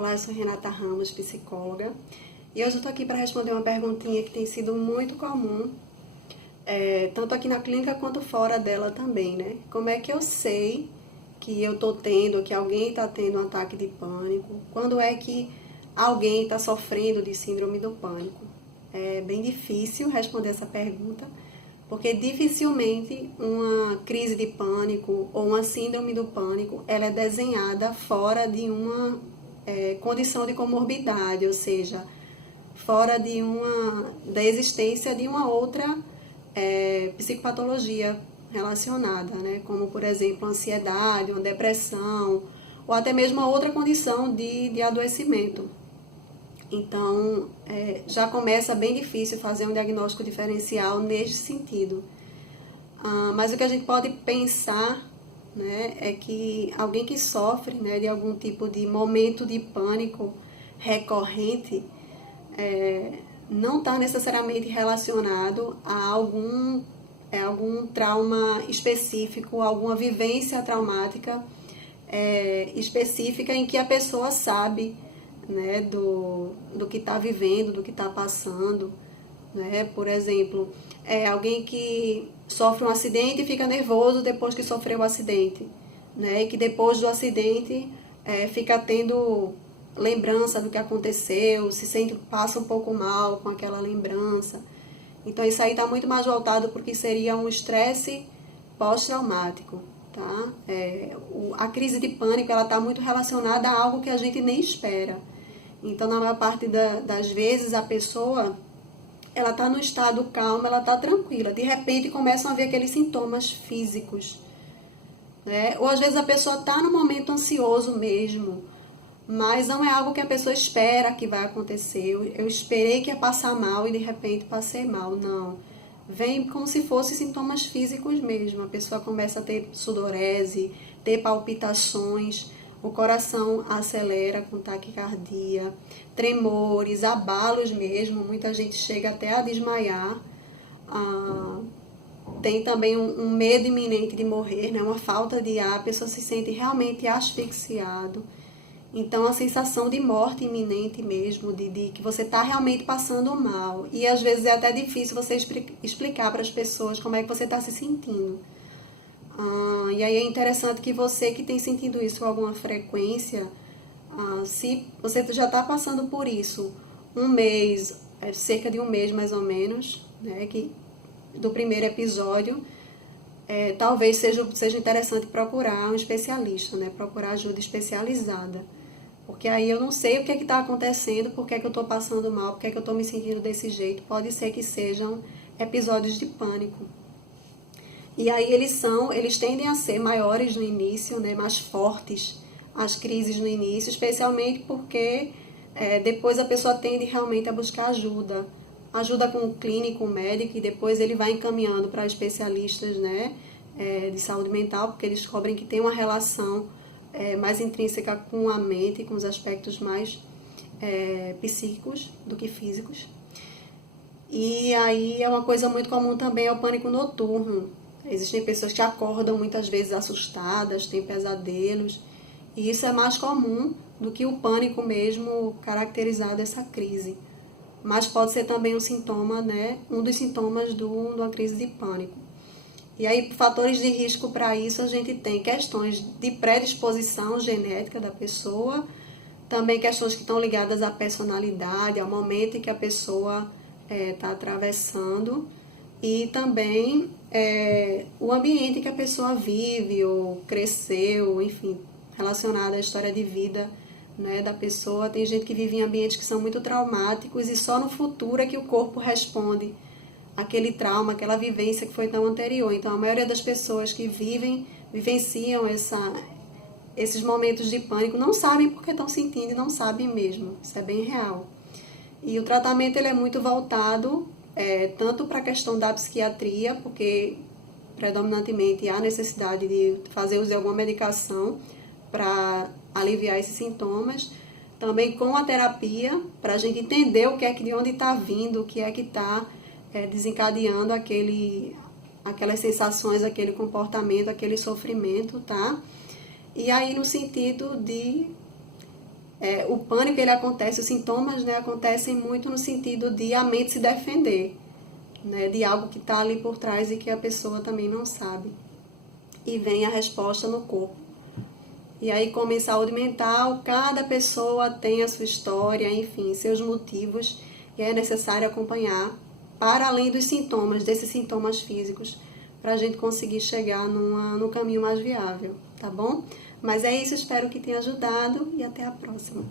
Olá, eu sou Renata Ramos, psicóloga, e hoje eu estou aqui para responder uma perguntinha que tem sido muito comum, tanto aqui na clínica quanto fora dela também, né? Como é que eu sei que eu estou tendo, que alguém está tendo um ataque de pânico? Quando é que alguém está sofrendo de síndrome do pânico? É bem difícil responder essa pergunta, porque dificilmente uma crise de pânico ou uma síndrome do pânico ela é desenhada fora de uma condição de comorbidade, ou seja, fora da existência de uma outra psicopatologia relacionada, né? Como, por exemplo, ansiedade, uma depressão, ou até mesmo uma outra condição de adoecimento. Então, já começa bem difícil fazer um diagnóstico diferencial neste sentido. Mas o que a gente pode pensar, né, é que alguém que sofre, né, de algum tipo de momento de pânico recorrente não está necessariamente relacionado a algum trauma específico, alguma vivência traumática específica em que a pessoa sabe, né, do que está vivendo, do que está passando. Né? Por exemplo, alguém que sofre um acidente e fica nervoso depois que sofreu o acidente, né? E que depois do acidente fica tendo lembrança do que aconteceu, passa um pouco mal com aquela lembrança. Então isso aí está muito mais voltado porque seria um estresse pós-traumático. Tá? A crise de pânico ela está muito relacionada a algo que a gente nem espera. Então, na maior parte das vezes, a pessoa ela está no estado calmo, ela está tranquila. De repente, começam a ver aqueles sintomas físicos. Né? Ou, às vezes, a pessoa está no momento ansioso mesmo, mas não é algo que a pessoa espera que vai acontecer. Eu esperei que ia passar mal e, de repente, passei mal. Não. Vem como se fossem sintomas físicos mesmo. A pessoa começa a ter sudorese, ter palpitações, o coração acelera com taquicardia, tremores, abalos mesmo, muita gente chega até a desmaiar. Tem também um medo iminente de morrer, né? Uma falta de ar, a pessoa se sente realmente asfixiado. Então, a sensação de morte iminente mesmo, de que você está realmente passando mal. E às vezes é até difícil você explicar para as pessoas como é que você está se sentindo. E aí é interessante que você que tem sentido isso com alguma frequência, se você já está passando por isso um mês, cerca de um mês mais ou menos, né, do primeiro episódio, talvez seja interessante procurar um especialista, né, procurar ajuda especializada. Porque aí eu não sei o que é que está acontecendo, por que é que eu estou passando mal, por que é que eu estou me sentindo desse jeito. Pode ser que sejam episódios de pânico. E aí eles tendem a ser maiores no início, né, mais fortes as crises no início, especialmente porque depois a pessoa tende realmente a buscar ajuda com o clínico, o médico, e depois ele vai encaminhando para especialistas, né, de saúde mental, porque eles descobrem que tem uma relação mais intrínseca com a mente, com os aspectos mais psíquicos do que físicos. E aí é uma coisa muito comum também é o pânico noturno. Existem pessoas que acordam muitas vezes assustadas, têm pesadelos, e isso é mais comum do que o pânico mesmo caracterizado essa crise. Mas pode ser também um sintoma, né, um dos sintomas de uma crise de pânico. E aí, fatores de risco para isso, a gente tem questões de predisposição genética da pessoa, também questões que estão ligadas à personalidade, ao momento em que a pessoa está atravessando, e também o ambiente que a pessoa vive ou cresceu, enfim, relacionado à história de vida, né, da pessoa. Tem gente que vive em ambientes que são muito traumáticos e só no futuro é que o corpo responde aquele trauma, aquela vivência que foi tão anterior. Então, a maioria das pessoas que vivenciam esses momentos de pânico não sabem porque estão sentindo e não sabem mesmo. Isso é bem real. E o tratamento ele é muito voltado tanto para a questão da psiquiatria, porque predominantemente há necessidade de fazer uso de alguma medicação para aliviar esses sintomas, também com a terapia, para a gente entender de onde está vindo, o que é que está desencadeando aquelas sensações, aquele comportamento, aquele sofrimento, tá? E aí no sentido de O pânico, ele acontece, os sintomas, né, acontecem muito no sentido de a mente se defender, né, de algo que está ali por trás e que a pessoa também não sabe. E vem a resposta no corpo. E aí, como em saúde mental, cada pessoa tem a sua história, enfim, seus motivos, e é necessário acompanhar, para além dos sintomas, desses sintomas físicos, para a gente conseguir chegar no caminho mais viável, tá bom? Mas é isso, espero que tenha ajudado e até a próxima.